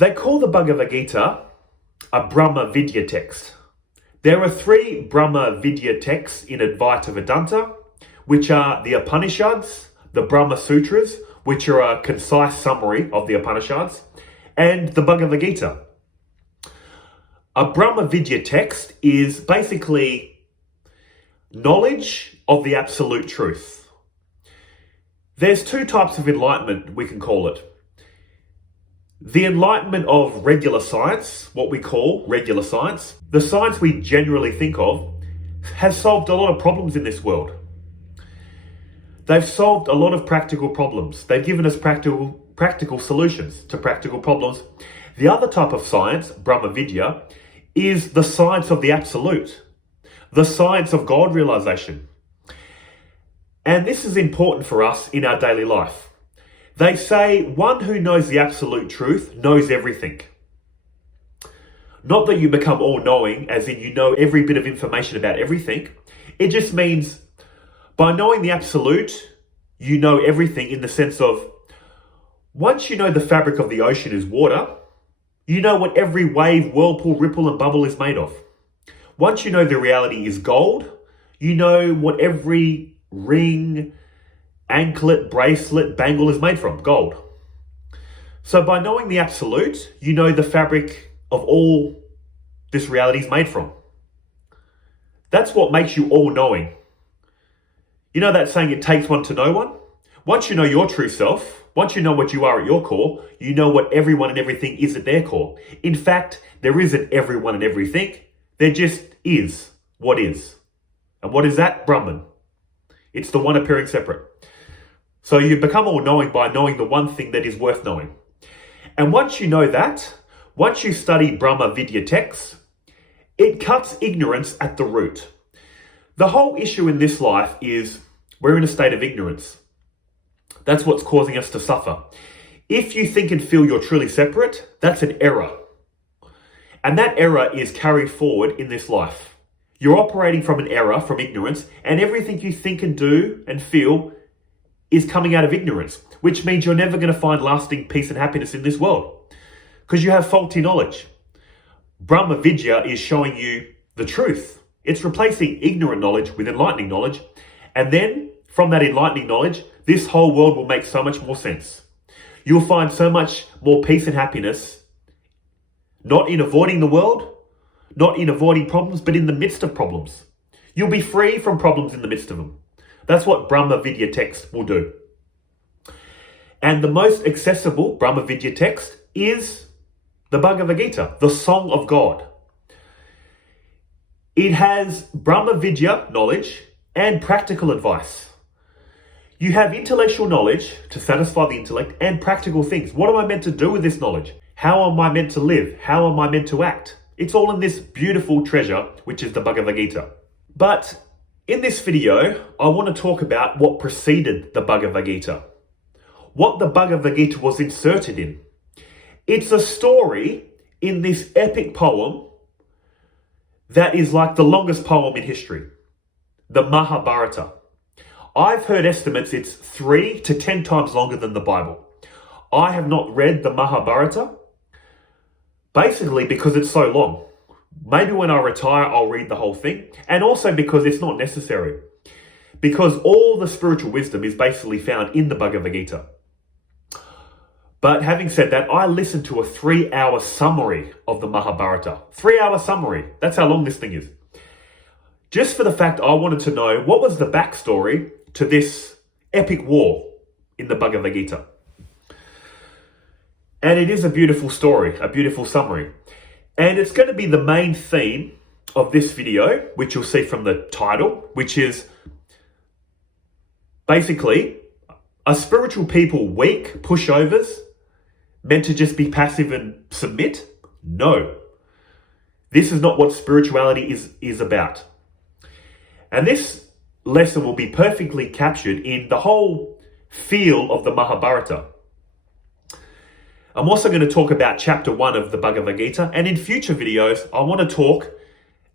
They call the Bhagavad Gita a Brahma Vidya text. There are 3 Brahma Vidya texts in Advaita Vedanta, which are the Upanishads, the Brahma Sutras, which are a concise summary of the Upanishads, and the Bhagavad Gita. A Brahma Vidya text is basically knowledge of the absolute truth. There's 2 types of enlightenment, we can call it. The enlightenment of regular science, what we call regular science, the science we generally think of, has solved a lot of problems in this world. They've solved a lot of practical problems. They've given us practical solutions to practical problems. The other type of science, Brahma Vidya, is the science of the absolute, the science of God realization. And this is important for us in our daily life. They say one who knows the absolute truth knows everything. Not that you become all-knowing, as in you know every bit of information about everything. It just means by knowing the absolute, you know everything in the sense of, once you know the fabric of the ocean is water, you know what every wave, whirlpool, ripple and bubble is made of. Once you know the reality is gold, you know what every ring, anklet, bracelet, bangle is made from, gold. So by knowing the absolute, you know the fabric of all this reality is made from. That's what makes you all-knowing. You know that saying, it takes one to know one? Once you know your true self, once you know what you are at your core, you know what everyone and everything is at their core. In fact, there isn't everyone and everything. There just is what is. And what is that? Brahman. It's the one appearing separate. So you become all-knowing by knowing the one thing that is worth knowing. And once you know that, once you study Brahma Vidya texts, it cuts ignorance at the root. The whole issue in this life is we're in a state of ignorance. That's what's causing us to suffer. If you think and feel you're truly separate, that's an error. And that error is carried forward in this life. You're operating from an error, from ignorance, and everything you think and do and feel is coming out of ignorance, which means you're never going to find lasting peace and happiness in this world because you have faulty knowledge. Brahma Vidya is showing you the truth. It's replacing ignorant knowledge with enlightening knowledge. And then from that enlightening knowledge, this whole world will make so much more sense. You'll find so much more peace and happiness, not in avoiding the world, not in avoiding problems, but in the midst of problems. You'll be free from problems in the midst of them. That's what Brahma Vidya text will do. And the most accessible Brahma Vidya text is the Bhagavad Gita, the Song of God. It has Brahma Vidya knowledge and practical advice. You have intellectual knowledge to satisfy the intellect and practical things. What am I meant to do with this knowledge? How am I meant to live? How am I meant to act? It's all in this beautiful treasure, which is the Bhagavad Gita. But in this video, I want to talk about what preceded the Bhagavad Gita, what the Bhagavad Gita was inserted in. It's a story in this epic poem that is like the longest poem in history, the Mahabharata. I've heard estimates it's 3 to 10 times longer than the Bible. I have not read the Mahabharata, basically because it's so long. Maybe when I retire, I'll read the whole thing. And also because it's not necessary. Because all the spiritual wisdom is basically found in the Bhagavad Gita. But having said that, I listened to a 3-hour summary of the Mahabharata. 3-hour summary. That's how long this thing is. Just for the fact I wanted to know what was the backstory to this epic war in the Bhagavad Gita. And it is a beautiful story, a beautiful summary. And it's going to be the main theme of this video, which you'll see from the title, which is basically, are spiritual people weak pushovers meant to just be passive and submit? No. This is not what spirituality is about. And this lesson will be perfectly captured in the whole feel of the Mahabharata. I'm also going to talk about chapter 1 of the Bhagavad Gita, and in future videos, I want to talk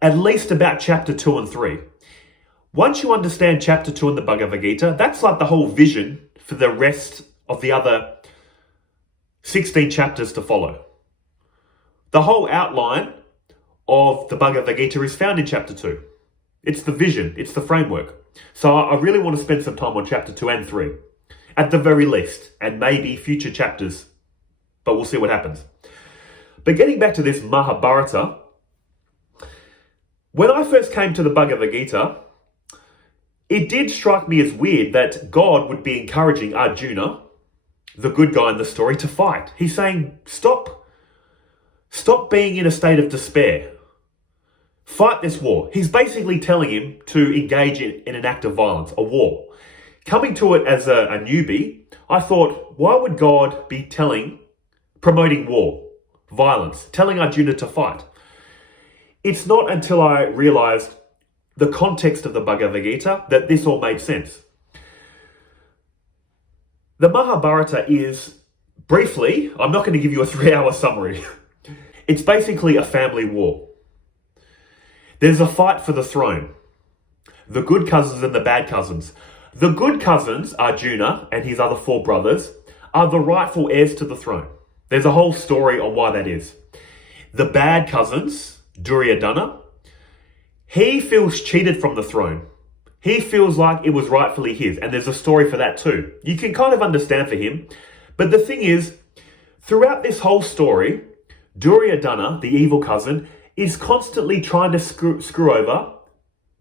at least about chapter 2 and 3. Once you understand chapter 2 in the Bhagavad Gita, that's like the whole vision for the rest of the other 16 chapters to follow. The whole outline of the Bhagavad Gita is found in chapter 2. It's the vision, it's the framework. So I really want to spend some time on chapter 2 and 3, at the very least, and maybe future chapters, but we'll see what happens. But getting back to this Mahabharata, when I first came to the Bhagavad Gita, it did strike me as weird that God would be encouraging Arjuna, the good guy in the story, to fight. He's saying, stop being in a state of despair. Fight this war. He's basically telling him to engage in an act of violence, a war. Coming to it as a newbie, I thought, why would God be promoting war, violence, telling Arjuna to fight? It's not until I realized the context of the Bhagavad Gita that this all made sense. The Mahabharata is, briefly, I'm not going to give you a 3-hour summary. It's basically a family war. There's a fight for the throne. The good cousins and the bad cousins. The good cousins, Arjuna and his other 4 brothers, are the rightful heirs to the throne. There's a whole story on why that is. The bad cousins, Duryodhana, he feels cheated from the throne. He feels like it was rightfully his, and there's a story for that too. You can kind of understand for him, but the thing is, throughout this whole story, Duryodhana, the evil cousin, is constantly trying to screw over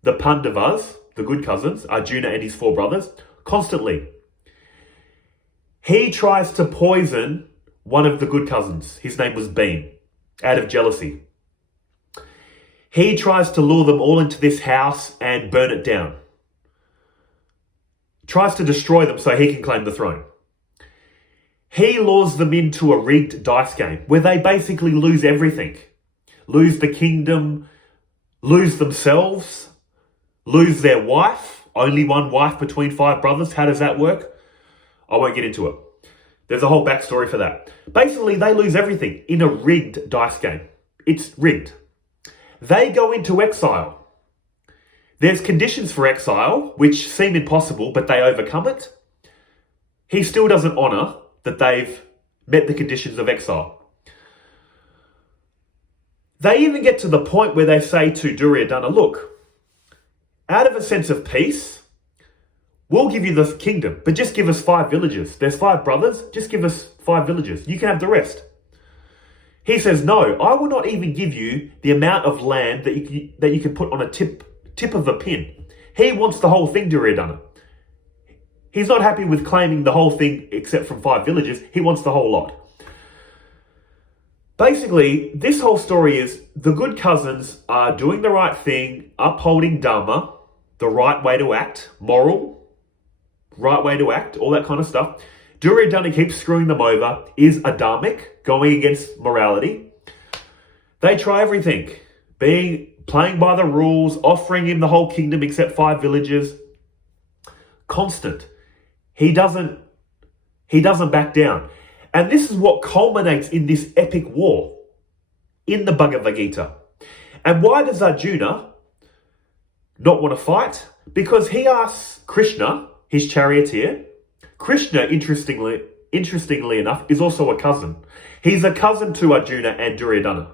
the Pandavas, the good cousins, Arjuna and his 4 brothers, constantly. He tries to poison one of the good cousins. His name was Bhim, out of jealousy. He tries to lure them all into this house and burn it down. Tries to destroy them so he can claim the throne. He lures them into a rigged dice game where they basically lose everything. Lose the kingdom, lose themselves, lose their wife. Only one wife between 5 brothers. How does that work? I won't get into it. There's a whole backstory for that. Basically, they lose everything in a rigged dice game. It's rigged. They go into exile. There's conditions for exile, which seem impossible, but they overcome it. He still doesn't honor that they've met the conditions of exile. They even get to the point where they say to Duryodhana, look, out of a sense of peace, we'll give you the kingdom, but just give us 5 villages. There's 5 brothers, just give us 5 villages. You can have the rest. He says, no, I will not even give you the amount of land that you can put on a tip of a pin. He wants the whole thing, Duryodhana. He's not happy with claiming the whole thing except from 5 villages. He wants the whole lot. Basically, this whole story is the good cousins are doing the right thing, upholding Dharma, the right way to act, moral, right way to act, all that kind of stuff. Duryodhana keeps screwing them over, is adharmic, going against morality. They try everything, playing by the rules, offering him the whole kingdom except 5 villages. Constant. He doesn't back down. And this is what culminates in this epic war in the Bhagavad Gita. And why does Arjuna not want to fight? Because he asks Krishna, his charioteer. Krishna, interestingly enough, is also a cousin. He's a cousin to Arjuna and Duryodhana.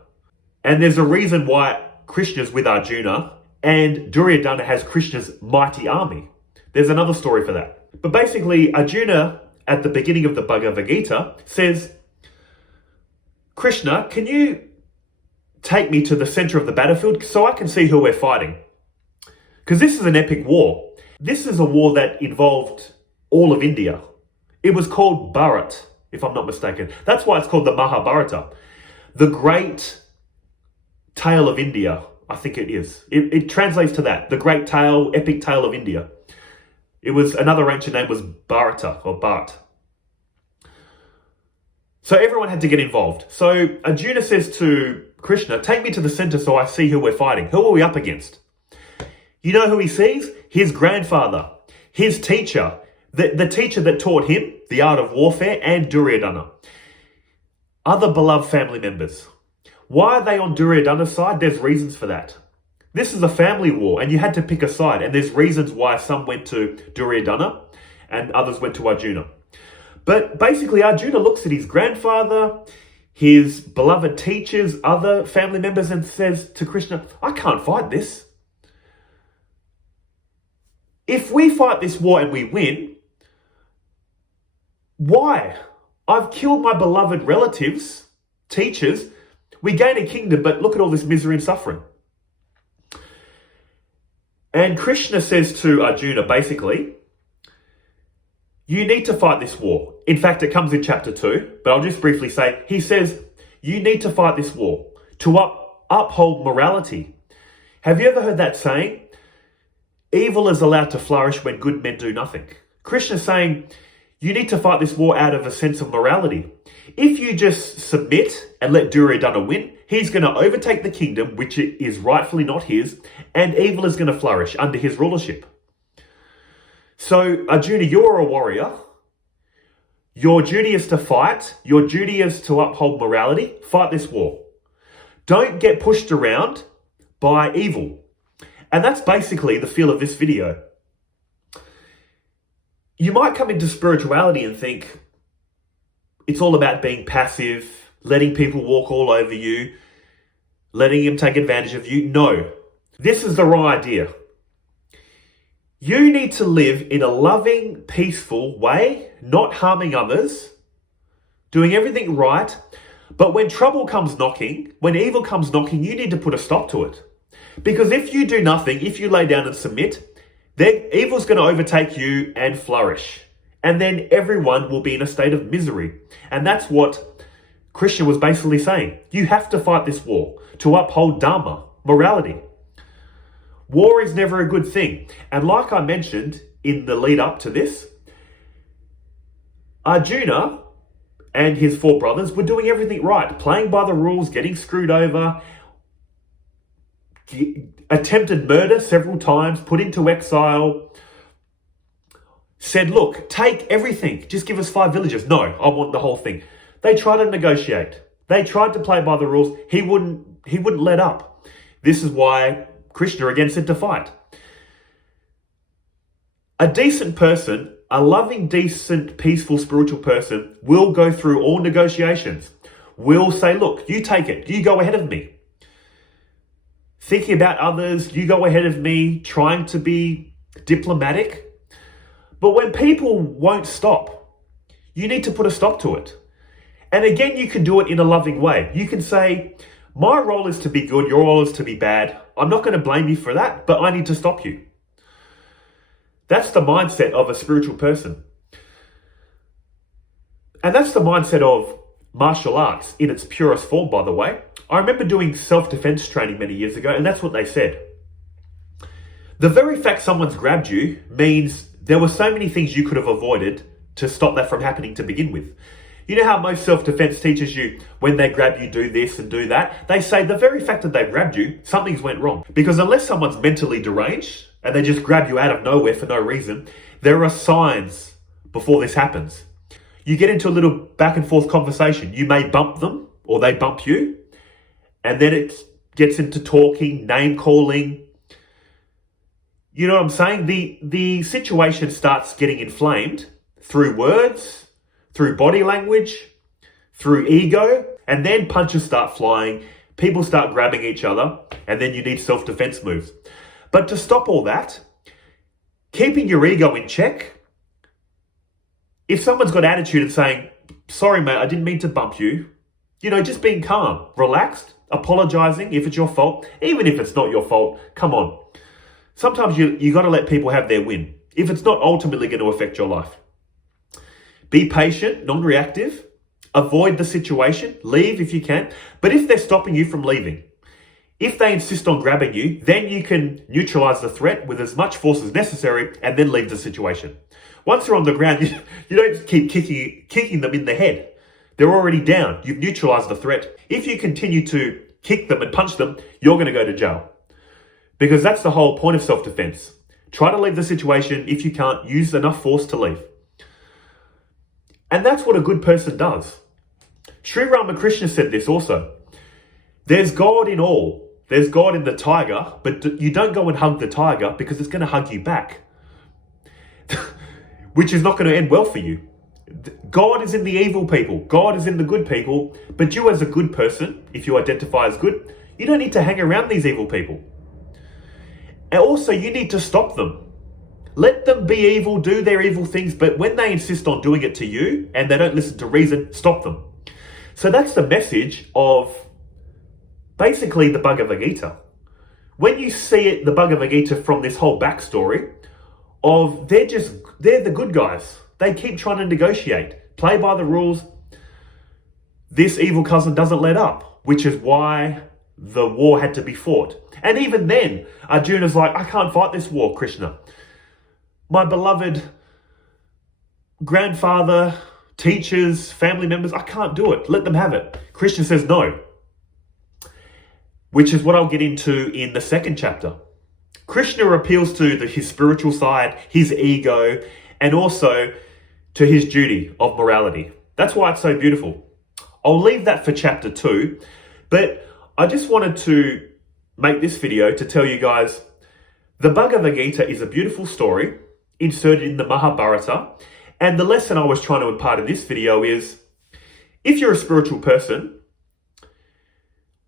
And there's a reason why Krishna's with Arjuna and Duryodhana has Krishna's mighty army. There's another story for that. But basically, Arjuna, at the beginning of the Bhagavad Gita, says, Krishna, can you take me to the center of the battlefield so I can see who we're fighting? Because this is an epic war. This is a war that involved all of India. It was called Bharat, if I'm not mistaken. That's why it's called the Mahabharata. The great tale of India, I think it is. It translates to that. The great tale, epic tale of India. It was, another ancient name was Bharata or Bharat. So everyone had to get involved. So Arjuna says to Krishna, take me to the center so I see who we're fighting. Who are we up against? You know who he sees? His grandfather, his teacher, the teacher that taught him the art of warfare, and Duryodhana. Other beloved family members. Why are they on Duryodhana's side? There's reasons for that. This is a family war and you had to pick a side, and there's reasons why some went to Duryodhana and others went to Arjuna. But basically Arjuna looks at his grandfather, his beloved teachers, other family members, and says to Krishna, I can't fight this. If we fight this war and we win, why? I've killed my beloved relatives, teachers. We gain a kingdom, but look at all this misery and suffering. And Krishna says to Arjuna, basically, you need to fight this war. In fact, it comes in chapter 2, but I'll just briefly say, he says, you need to fight this war to uphold morality. Have you ever heard that saying? Evil is allowed to flourish when good men do nothing. Krishna's saying, you need to fight this war out of a sense of morality. If you just submit and let Duryodhana win, he's going to overtake the kingdom, which is rightfully not his, and evil is going to flourish under his rulership. So, Arjuna, you're a warrior. Your duty is to fight. Your duty is to uphold morality. Fight this war. Don't get pushed around by evil. And that's basically the feel of this video. You might come into spirituality and think it's all about being passive, letting people walk all over you, letting them take advantage of you. No, this is the wrong idea. You need to live in a loving, peaceful way, not harming others, doing everything right. But when trouble comes knocking, when evil comes knocking, you need to put a stop to it. Because if you do nothing, if you lay down and submit, then evil's going to overtake you and flourish. And then everyone will be in a state of misery. And that's what Krishna was basically saying. You have to fight this war to uphold dharma, morality. War is never a good thing. And like I mentioned in the lead up to this, Arjuna and his 4 brothers were doing everything right, playing by the rules, getting screwed over, attempted murder several times, put into exile, said, look, take everything, just give us 5 villages. No, I want the whole thing. They tried to negotiate. They tried to play by the rules. He wouldn't let up. This is why Krishna again said to fight. A decent person, a loving, decent, peaceful, spiritual person will go through all negotiations. Will say, look, you take it. You go ahead of me. Thinking about others, you go ahead of me, trying to be diplomatic. But when people won't stop, you need to put a stop to it. And again, you can do it in a loving way. You can say, my role is to be good, your role is to be bad. I'm not going to blame you for that, but I need to stop you. That's the mindset of a spiritual person. And that's the mindset of martial arts in its purest form, by the way. I remember doing self-defense training many years ago, and that's what they said. The very fact someone's grabbed you means there were so many things you could have avoided to stop that from happening to begin with. You know how most self-defense teaches you, when they grab you, do this and do that? They say the very fact that they grabbed you, something's went wrong. Because unless someone's mentally deranged and they just grab you out of nowhere for no reason, there are signs before this happens. You get into a little back and forth conversation. You may bump them or they bump you. And then it gets into talking, name calling. You know what I'm saying? The situation starts getting inflamed through words, through body language, through ego, and then punches start flying, people start grabbing each other, and then you need self-defense moves. But to stop all that, keeping your ego in check, if someone's got attitude and saying, sorry mate, I didn't mean to bump you, just being calm, relaxed, apologizing if it's your fault, even if it's not your fault, come on. Sometimes you got to let people have their win, if it's not ultimately going to affect your life. Be patient, non-reactive, avoid the situation, leave if you can. But if they're stopping you from leaving, if they insist on grabbing you, then you can neutralize the threat with as much force as necessary and then leave the situation. Once they're on the ground, you don't keep kicking them in the head. They're already down. You've neutralized the threat. If you continue to kick them and punch them, you're going to go to jail. Because that's the whole point of self-defense. Try to leave the situation. If you can't, use enough force to leave. And that's what a good person does. Sri Ramakrishna said this also. There's God in all. There's God in the tiger, but you don't go and hug the tiger because it's going to hug you back. Which is not going to end well for you. God is in the evil people. God is in the good people. But you as a good person, if you identify as good, you don't need to hang around these evil people. And also, you need to stop them. Let them be evil, do their evil things, but when they insist on doing it to you and they don't listen to reason, stop them. So that's the message of basically the Bhagavad Gita. When you see it, the Bhagavad Gita, from this whole backstory of they're the good guys. They keep trying to negotiate, play by the rules. This evil cousin doesn't let up, which is why the war had to be fought. And even then, Arjuna's like, I can't fight this war, Krishna. My beloved grandfather, teachers, family members, I can't do it. Let them have it. Krishna says no, which is what I'll get into in the second chapter. Krishna appeals to his spiritual side, his ego, and also to his duty of morality. That's why it's so beautiful. I'll leave that for chapter 2, but I just wanted to make this video to tell you guys the Bhagavad Gita is a beautiful story inserted in the Mahabharata, and the lesson I was trying to impart in this video is, if you're a spiritual person,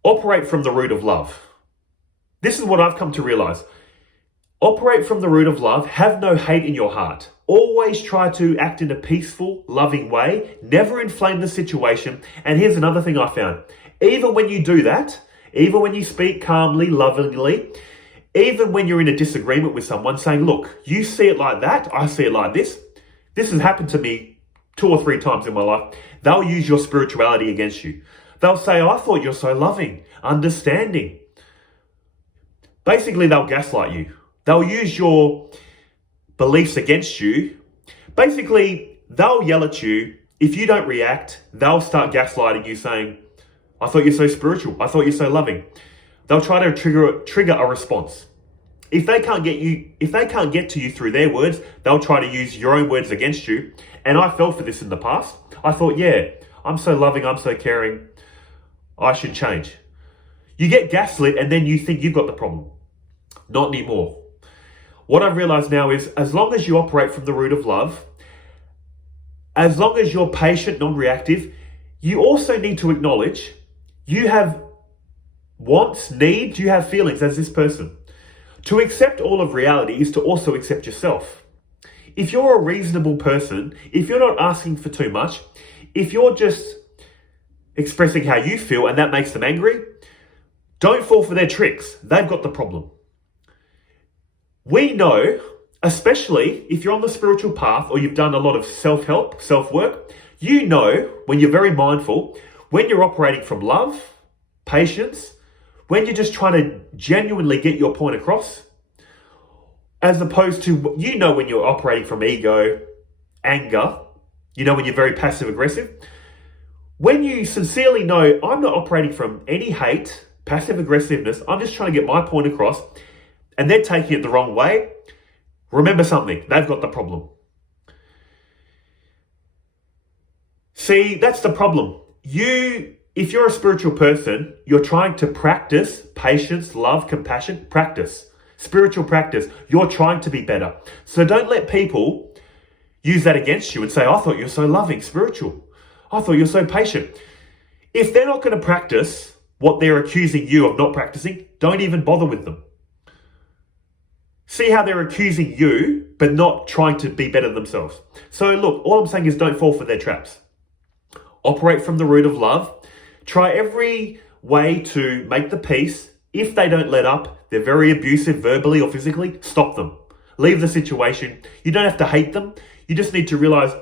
operate from the root of love. This is what I've come to realize. Operate from the root of love. Have no hate in your heart. Always try to act in a peaceful, loving way. Never inflame the situation. And here's another thing I found. Even when you do that, even when you speak calmly, lovingly, even when you're in a disagreement with someone, saying, look, you see it like that, I see it like this. This has happened to me 2 or 3 times in my life. They'll use your spirituality against you. They'll say, I thought you're so loving, understanding. Basically, they'll gaslight you. They'll use your beliefs against you. Basically, they'll yell at you. If you don't react, they'll start gaslighting you, saying, I thought you're so spiritual. I thought you're so loving. They'll try to trigger a response. If they can't get to you through their words, they'll try to use your own words against you. And I fell for this in the past. I thought, yeah, I'm so loving, I'm so caring, I should change. You get gaslit and then you think you've got the problem. Not anymore. What I've realized now is, as long as you operate from the root of love, as long as you're patient, non-reactive, you also need to acknowledge you have wants, needs, you have feelings as this person. To accept all of reality is to also accept yourself. If you're a reasonable person, if you're not asking for too much, if you're just expressing how you feel and that makes them angry, don't fall for their tricks. They've got the problem. We know, especially if you're on the spiritual path or you've done a lot of self-help, self-work, you know, when you're very mindful, when you're operating from love, patience, when you're just trying to genuinely get your point across, as opposed to, you know, when you're operating from ego, anger, you know, when you're very passive aggressive. When you sincerely know, I'm not operating from any hate, passive aggressiveness, I'm just trying to get my point across, and they're taking it the wrong way, remember something, they've got the problem. See, that's the problem. If you're a spiritual person, you're trying to practice patience, love, compassion, practice. Spiritual practice. You're trying to be better. So don't let people use that against you and say, I thought you're so loving, spiritual. I thought you're so patient. If they're not going to practice what they're accusing you of not practicing, don't even bother with them. See how they're accusing you, but not trying to be better themselves. So look, all I'm saying is don't fall for their traps. Operate from the root of love. Try every way to make the peace. If they don't let up, they're very abusive verbally or physically, stop them. Leave the situation. You don't have to hate them. You just need to realize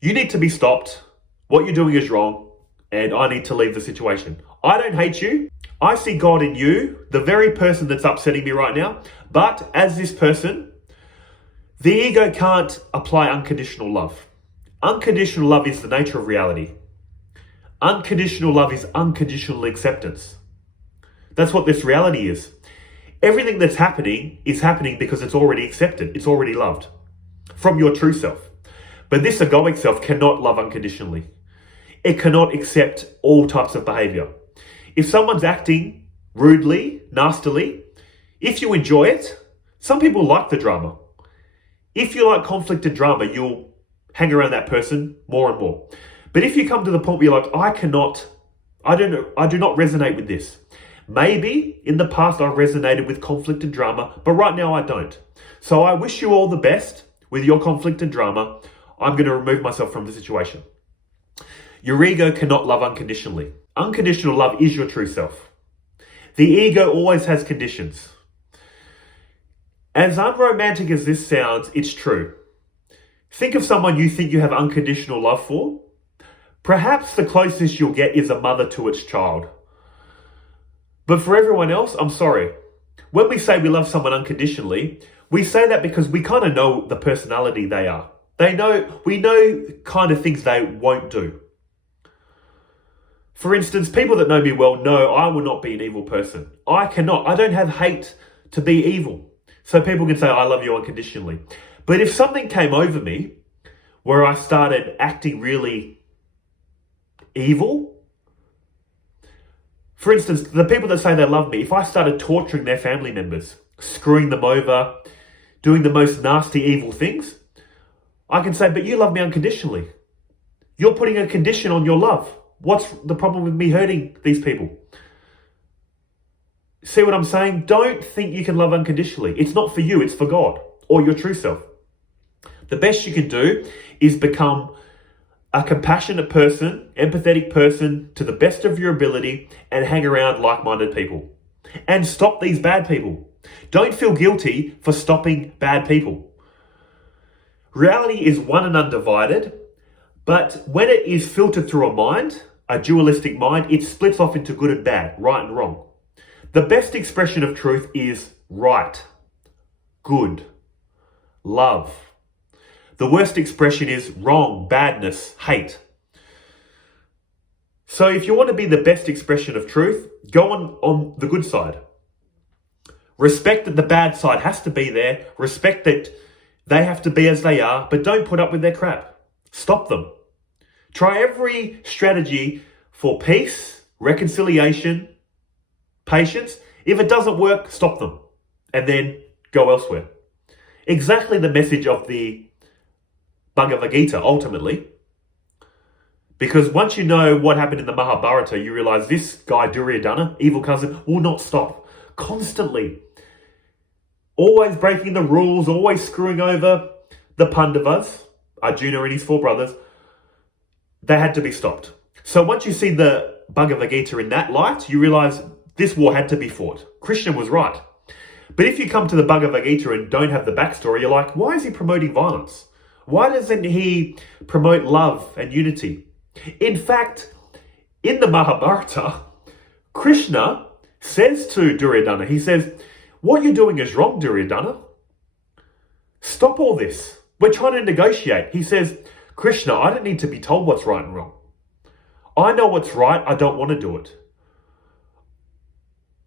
you need to be stopped. What you're doing is wrong, and I need to leave the situation. I don't hate you. I see God in you, the very person that's upsetting me right now. But as this person, the ego can't apply unconditional love. Unconditional love is the nature of reality. Unconditional love is unconditional acceptance. That's what this reality is. Everything that's happening is happening because it's already accepted. It's already loved from your true self. But this egoic self cannot love unconditionally. It cannot accept all types of behavior. If someone's acting rudely, nastily, if you enjoy it, some people like the drama. If you like conflict and drama, you'll hang around that person more and more. But if you come to the point where you're like, I do not resonate with this. Maybe in the past I resonated with conflict and drama, but right now I don't. So I wish you all the best with your conflict and drama. I'm going to remove myself from the situation. Your ego cannot love unconditionally. Unconditional love is your true self. The ego always has conditions. As unromantic as this sounds, it's true. Think of someone you think you have unconditional love for. Perhaps the closest you'll get is a mother to its child. But for everyone else, I'm sorry. When we say we love someone unconditionally, we say that because we kind of know the personality they are. We know kind of things they won't do. For instance, people that know me well know I will not be an evil person. I don't have hate to be evil. So people can say, I love you unconditionally. But if something came over me where I started acting really evil, for instance, the people that say they love me, if I started torturing their family members, screwing them over, doing the most nasty, evil things, I can say, but you love me unconditionally. You're putting a condition on your love. What's the problem with me hurting these people? See what I'm saying? Don't think you can love unconditionally. It's not for you, it's for God or your true self. The best you can do is become a compassionate person, empathetic person to the best of your ability and hang around like-minded people. And stop these bad people. Don't feel guilty for stopping bad people. Reality is one and undivided, but when it is filtered through a mind, a dualistic mind, it splits off into good and bad, right and wrong. The best expression of truth is right, good, love. The worst expression is wrong, badness, hate. So if you want to be the best expression of truth, go on the good side. Respect that the bad side has to be there. Respect that they have to be as they are, but don't put up with their crap. Stop them. Try every strategy for peace, reconciliation, patience. If it doesn't work, stop them and then go elsewhere. Exactly the message of the Bhagavad Gita, ultimately. Because once you know what happened in the Mahabharata, you realize this guy, Duryodhana, evil cousin, will not stop. Constantly. Always breaking the rules, always screwing over the Pandavas, Arjuna and his 4 brothers. They had to be stopped. So once you see the Bhagavad Gita in that light, you realize this war had to be fought. Krishna was right. But if you come to the Bhagavad Gita and don't have the backstory, you're like, why is he promoting violence? Why doesn't he promote love and unity? In fact, in the Mahabharata, Krishna says to Duryodhana, he says, what you're doing is wrong, Duryodhana. Stop all this. We're trying to negotiate. He says, Krishna, I don't need to be told what's right and wrong. I know what's right. I don't want to do it.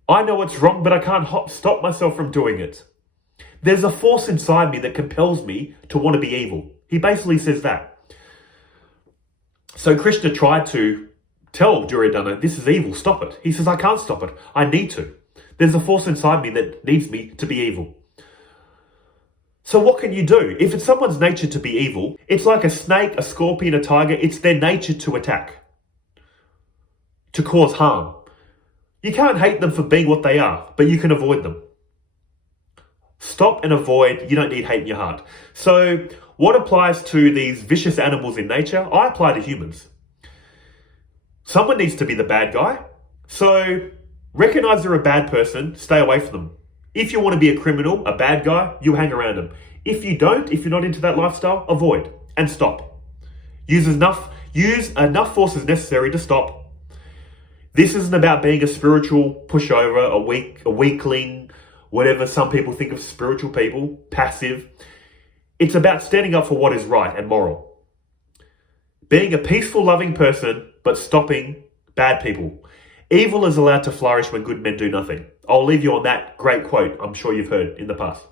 I know it's wrong, but I can't stop myself from doing it. There's a force inside me that compels me to want to be evil. He basically says that. So Krishna tried to tell Duryodhana, this is evil, stop it. He says, I can't stop it. I need to. There's a force inside me that needs me to be evil. So what can you do? If it's someone's nature to be evil, it's like a snake, a scorpion, a tiger. It's their nature to attack, to cause harm. You can't hate them for being what they are, but you can avoid them. Stop and avoid. You don't need hate in your heart. So what applies to these vicious animals in nature, I apply to humans. Someone needs to be the bad guy. So recognize they're a bad person, stay away from them. If you want to be a criminal, a bad guy, you hang around them. If you don't, if you're not into that lifestyle, avoid and stop. Use enough force as necessary to stop. This isn't about being a spiritual pushover, a weakling, whatever some people think of spiritual people, passive. It's about standing up for what is right and moral. Being a peaceful, loving person, but stopping bad people. Evil is allowed to flourish when good men do nothing. I'll leave you on that great quote I'm sure you've heard in the past.